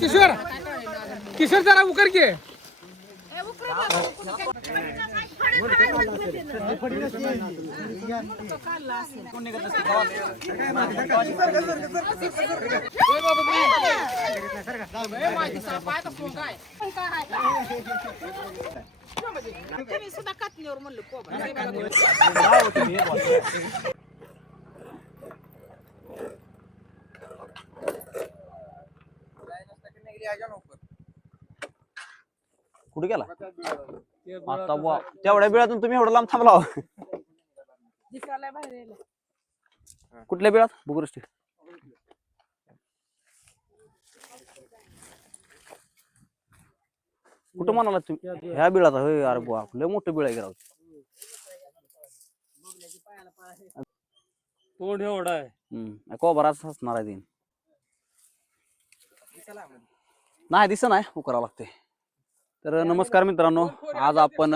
किशोर किशोर जरा उकर के कुठे गेला आता तेवढ्या वेळातून तुम्ही एवढं लांब थांबला कुठल्या वेळात बुगुरष्टी कुठं म्हणाला तुम्ही ह्या बिळात होय अरे बुवा लय मोठं बिळ आहे गेला तोंड एवढा आहे कोबराच असणार आहे तीन नाही दिसत नाही उकरावं लागते तर नमस्कार मित्रांनो आज आपण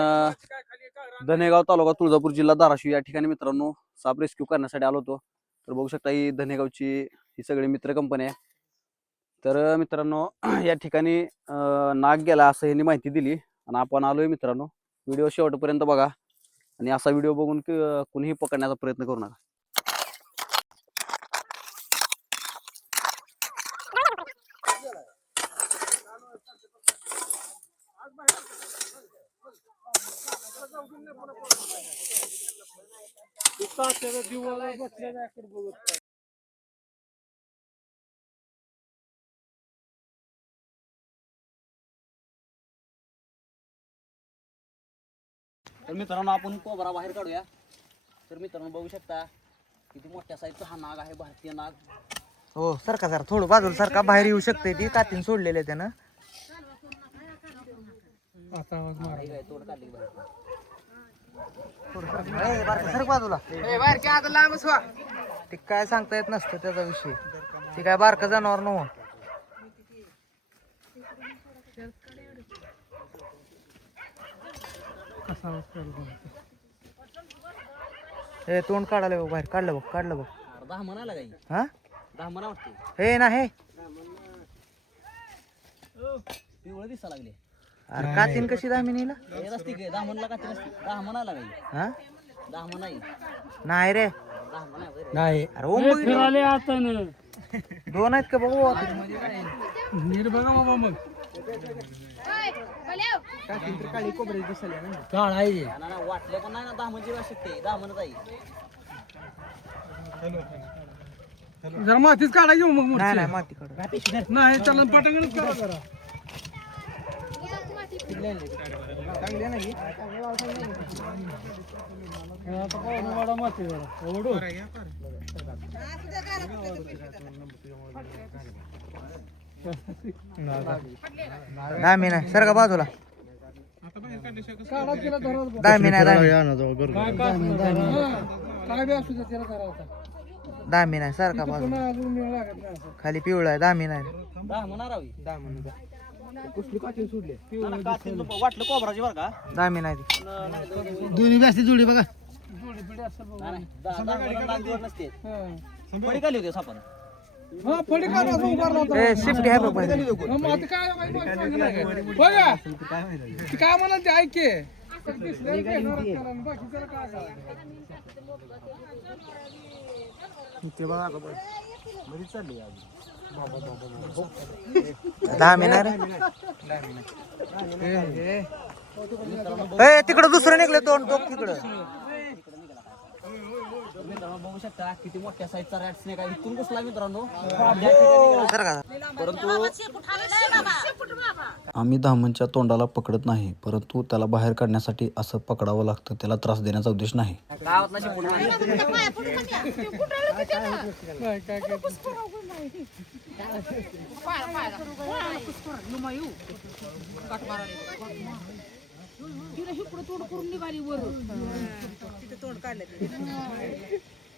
धनेगाव तालुका तुळजापूर जिल्हा धाराशिव या ठिकाणी मित्रांनो साप रेस्क्यू करण्यासाठी आलो होतो तर बघू शकता ही धनेगावची ही सगळी मित्र कंपनी आहे तर मित्रांनो या ठिकाणी नाग गेला असं यांनी माहिती दिली आणि आपण आलोय मित्रांनो व्हिडिओ शेवटपर्यंत बघा आणि असा व्हिडिओ बघून कुणीही पकडण्याचा प्रयत्न करू नका तर मित्रांनो आपण कोबरा बाहेर काढूया तर मित्रांनो बघू शकता किती मोठ्या साईजचा हा नाग आहे भारतीय नाग हो सारखा जरा थोडं बाजूला सारखा बाहेर येऊ शकते ती कातीन सोडलेले त्यानं सर बाजूला ते काय सांगता येत नसतं त्याचा विषय ते काय बारका जनावर नव्ह हे तोंड काढायला बघ बाहेर काढलं बघ 10 म्हणाला काही हा 10 म्हणा वाटते हे ना हे पिवळं दिसा लागले अरे कातीन कशी दामिनीला रस्ती 10 म्हणला का 10 म्हणाला काही हा 10 म्हणाई नाही रे 10 म्हणाय नाही अरे फिराले आता दोन आहेत का बघू नीर बघा बाबा मग काळी कोबरी दिसले ना काळ आहे वाटलं पण नाही ना 10 म्हणजे शकते 10 म्हणत आहे जरा मातीच काढा घेऊ मग नाही नाही माती काढ नाही चला पटांगणच करा जरा चांगले नाही वाडा माती जरा ओढू दामी नाही सर का बाजूला दामी नाही दामी नाही सर का बाजूला खाली पिवळा आहे दामी नाही 10 म्हणणार हवी 10 म्हणणार वाटलं कोबराची बरं का दामी नाही दोन्ही बॅसी जोडी बघा नसते पडी काली होते सापान शिफ्ट आहे बघ काय म्हणाल ते ऐके ते बघा बरीच चालली दामी नाही रे तिकडं दुसरं निघलं तोंड टोक तिकडं मित्रांनो बघू शकता किती मोठ्या साईजचा रॅट स्नेक आहे इथून घुसला मित्रांनो परंतु आम्ही धामणच्या तोंडाला पकडत नाही परंतु त्याला बाहेर काढण्यासाठी असं पकडावं लागतं त्याला त्रास देण्याचा उद्देश नाही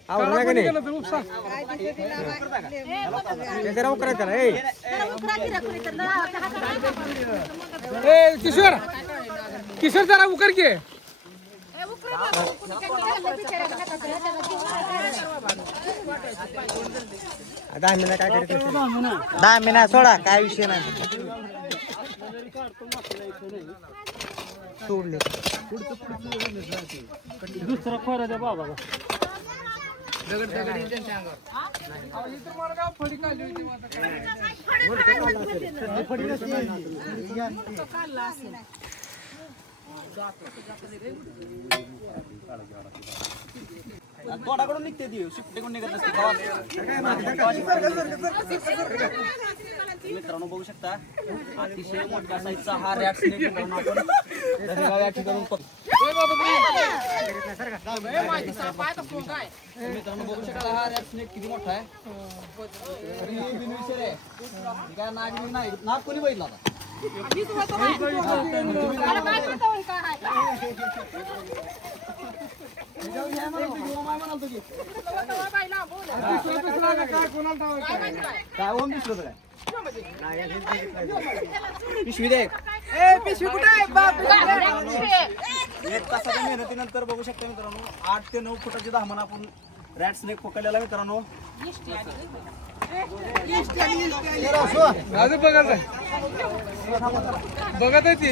आवडलं का नाही गेलं तर उपसा. ते जरा उकरा त्याला ए ए किशोर किशोर जरा उकर घे. दहा मिनिट काय करते 10 मिनिट सोडा काय विषय नाही सोडले दुसरा खोरा द्या बाबा. तोंडाकडून निघते ती शिफ्टेकडून निघत नसते मित्रांनो बघू शकता अतिशय मोठ्या साईजचा हा रॅट स्नेक मित्रांनो आपण धनेगाव या ठिकाणून मित्रांनो बघू शकता हा रॅट स्नेक किती मोठा आहे आणि बिनविषय आहे काय नाग नाही नाग कोणी बघितला आता काय ओम दिसलं काय पिशवी दे पिशवी कुठे आहे एक तासाच्या मेहनतीनंतर बघू शकता मित्रांनो 8 ते 9 फुटाची धामण आपण रॅट स्नेक पकडलेला मित्रांनो माझं बघत आहे बघत आहे ती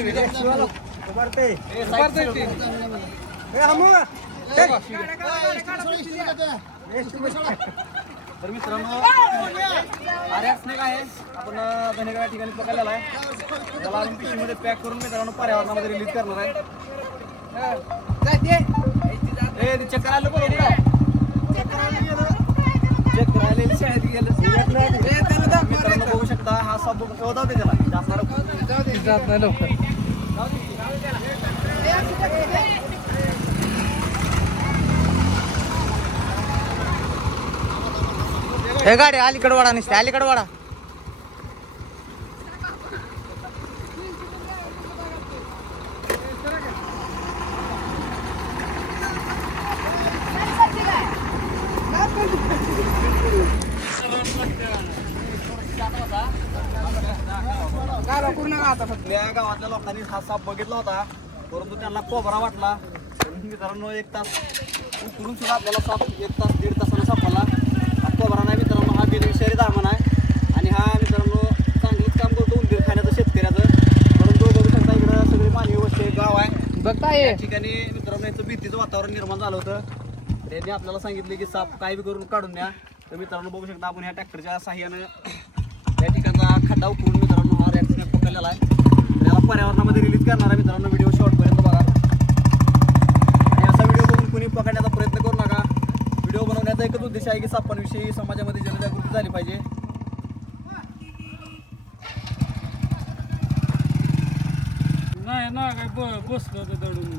तर मित्रांनो हा रॅट स्नेक आहे आपण धनेगाव या ठिकाणी पकडलेला आहे त्याला आपण पिशवीमध्ये पॅक करून मित्रांनो पर्यावरणामध्ये रिलीज करणार आहे चेक करायला बरोबर चेक करायला शाळेत गेलं मित्रांनो बघू शकता हा सब जाऊ दे त्याला जात नाही लवकर. हे गाडी अलीकडे वाडा नसते अलीकडे वाडा आपल्या गावातल्या लोकांनी हा साप बघितला होता परंतु त्यांना कोबरा वाटला मित्रांनो 1 तास उकरून सुद्धा आपल्याला साप 1 तास 1.5 तासाला सापडला हा कोबरा नाही मित्रांनो हा बिनविषारी धामण आहे आणि हा मित्रांनो चांगलंच काम करतो उंदीर खाण्याचं शेतकऱ्याचं परंतु बघू शकता इकडं सगळी मानवी वस्ती गाव आहे बघताय या ठिकाणी मित्रांनो याचं भीतीचं वातावरण निर्माण झालं होतं त्यांनी आपल्याला सांगितले की साप काय बी करून काढून न्या तर मित्रांनो बघू शकता आपण ह्या ट्रॅक्टरच्या साह्यानं या ठिकाणचा खड्डा उकरून मित्रांनो हा रॅट स्नेक पकडलेला आहे तर याला पर्यावरणामध्ये रिलीज करणार आहे मित्रांनो व्हिडिओ शॉर्टपर्यंत बघा आणि असा व्हिडिओ बघून कुणी पकडण्याचा प्रयत्न करू नका व्हिडिओ बनवण्याचा एकच उद्देश आहे की सापांविषयी समाजामध्ये जनजागृती झाली पाहिजे नाही ना काय बसलो होतं दडून.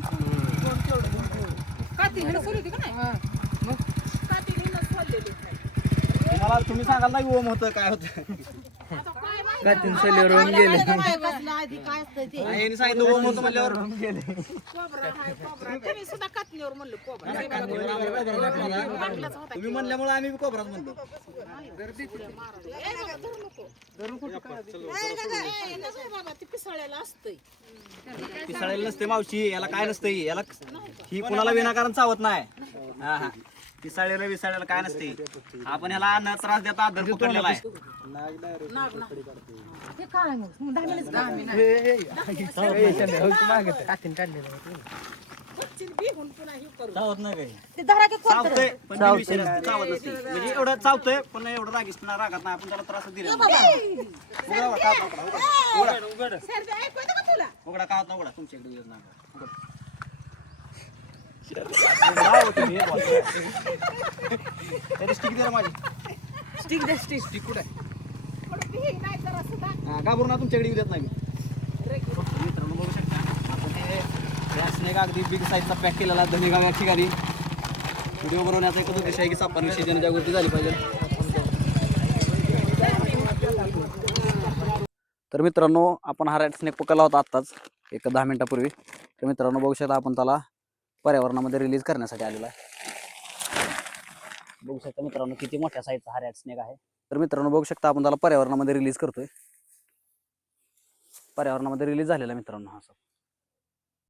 तुम्हाला तुम्ही सांगाल नाही ओम होतं काय होतं कातीन सलीवरून गेले यांनी सांगितलं ओम होतं म्हणल्यावर तुम्ही म्हणल्यामुळे आम्ही बी कोबराच म्हणतो पिसाळलेलं नसते मावशी याला काय नसतंय याला ही कुणाला विनाकारण चावत नाही हा हा पिसाळलेलं विसाळलेलं काय नसते आपण ह्याला न त्रास देता आदर पकडलेला आहे कातीन काढलेलं चावत नाही काही चावतंय पण बिनविषारी असते, चावत नसते म्हणजे एवढं चावतंय पण एवढं रागीस्ट रागात नाही आपण त्याला त्रास दिला उघडा का उघडा तुमच्याकडे येत नाही स्टिक दे माझी स्टिक दे स्टिक कुठे घाबरून ना तुमच्याकडे येऊ देत नाही मित्रांनो बघू शकता आपण हे स्नेक अगदी बिग साईजचा पॅक केलेला धनेगाव या ठिकाणी व्हिडिओ बनवण्याचा एकच उद्देश आहे की सापांविषयी जनजागृती झाली पाहिजे तर मित्रांनो आपण हा रॅट स्नेक पकडला होता आत्ताच 10 मिनिटापूर्वी तर मित्रांनो बघू शकता आपण त्याला पर्यावरणामध्ये रिलीज करण्यासाठी आलेला आहे बघू शकता मित्रांनो किती मोठ्या साईजचा हा रॅट स्नेक आहे. तर मित्रांनो बघू शकता आपण त्याला पर्यावरणामध्ये रिलीज करतोय. पर्यावरणामध्ये रिलीज झालेला मित्रांनो हा